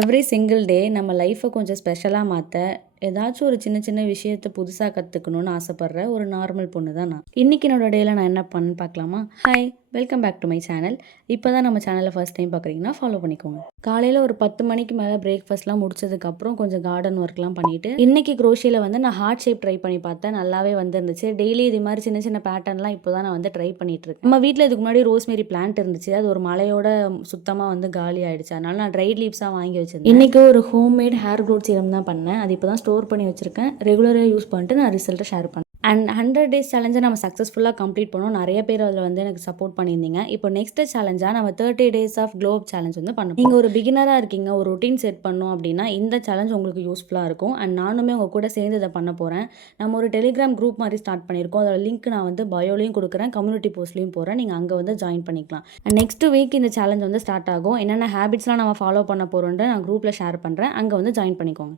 Every single day நம்ம லைஃப்பை கொஞ்சம் ஸ்பெஷலாக மாற்ற ஏதாச்சும் ஒரு சின்ன சின்ன விஷயத்த புதுசாக கற்றுக்கணும்னு ஆசைப்பட்ற ஒரு நார்மல் பொண்ணு தான் நான். இன்னைக்கு என்னோட டேயில் நான் என்ன பண்ணு பார்க்கலாமா? Hi, welcome back to my channel. இப்போ தான் நம்ம சேனலை ஃபர்ஸ்ட் டைம் பார்க்குறீங்கன்னா ஃபாலோ பண்ணிக்கோங்க. காலையில் ஒரு 10 மணிக்கு மேலே பிரேக்ஃபாஸ்ட்லாம் முடிச்சதுக்கப்புறம் கொஞ்சம் கார்டன் ஒர்க்லாம் பண்ணிவிட்டு இன்னைக்கு க்ரோஷியில் வந்து நான் ஹார்ட் ஷேப் ட்ரை பண்ணி பார்த்தேன். நல்லாவே வந்துருந்துச்சு. டெய்லி இது மாதிரி சின்ன சின்ன பேட்டர்ன்லாம் இப்போ தான் நான் வந்து ட்ரை பண்ணிட்டு இருக்கேன். நம்ம வீட்டில் இதுக்கு முன்னாடி ரோஸ்மேரி பிளான்ட் இருந்துச்சு. அது ஒரு மலையோட சுத்தமாக வந்து காலி ஆயிடுச்சு. அதனால நான் ட்ரைட் லீவ்ஸாக வாங்கி வச்சிருந்தேன். இன்னைக்கு ஒரு ஹோம்மேட் ஹேர் க்ரோத் சீரம் தான் பண்ணேன். அது இப்போ தான் ஸ்டோர் பண்ணி வச்சிருக்கேன். ரெகுலராக யூஸ் பண்ணிட்டு நான் ரிசல்ட்டை ஷேர் பண்ணேன். அண்ட் 100 டேஸ் சேலஞ்சை நம்ம சக்ஸஸ்ஃபுல்லாக கம்ப்ளீட் பண்ணோம். நிறைய பேர் அதில் வந்து எனக்கு சப்போர்ட் பண்ணியிருந்தீங்க. இப்போ நெக்ஸ்ட் சேலஞ்சாக நம்ம 30 days of glow up challenge வந்து பண்ணோம். நீங்கள் ஒரு பிகினராக இருக்கீங்க, ஒரு ரொட்டீன் செட் பண்ணோம் அப்படின்னா இந்த சேலஞ்ச் உங்களுக்கு யூஸ்ஃபுல்லாக இருக்கும். அண்ட் நானுமே உங்கள் கூட சேர்ந்து இதை பண்ண போகிறேன். நம்ம ஒரு டெலிகிராம் குரூப் மாதிரி ஸ்டார்ட் பண்ணியிருக்கோம். அதோட லிங்க் நான் வந்து பயோலையும் கொடுக்குறேன், கம்யூனிட்டி போஸ்ட்லையும் போகிறேன். நீங்கள் அங்கே வந்து ஜாயின் பண்ணிக்கலாம். அண்ட் நெக்ஸ்ட் வீக் இந்த சேலஞ்ச் வந்து ஸ்டார்ட் ஆகும். என்னென்ன ஹேபிட்ஸ்லாம் நம்ம ஃபாலோ பண்ண போகிறோன்ட்டு நான் குரூப்பில் ஷேர் பண்ணுறேன். அங்கே வந்து ஜாயின் பண்ணிக்கோங்க.